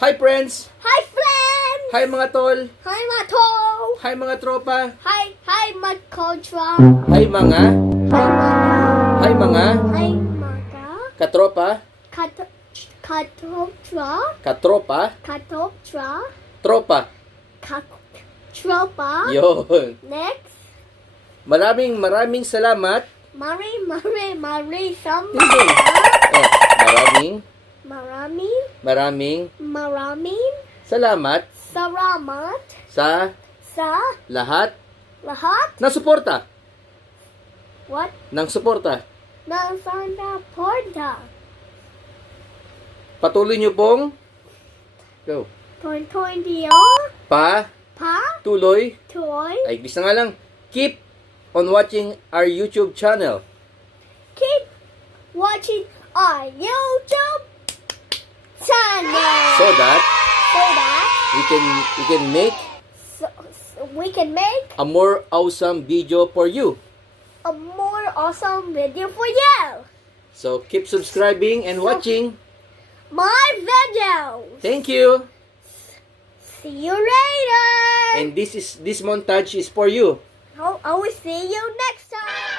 Hi friends! Hi friends! Hi mga tol! Hi mga tol! Hi mga tropa! Hi mga kontra! Hi mga Hi mga katropa! katropa! Katropa! Katropa! Tropa! Tropa! Yun! Next! Maraming salamat! Mari Ding, sama! ding. Maraming salamat Salamat sa sa lahat lahat ng suporta. what? Ng suporta. Ng Santa Porta. Patuloy nyo pong go. Tontondio Pa pa tuloy. toy Ay, bis na nga lang. Keep on watching our YouTube channel. keep watching our YouTube channel So that so that we can make we can make a more awesome video for you. a more awesome video for you. So keep subscribing and watching. My videos. Thank you. See you later. And this montage is for you. I will see you next time.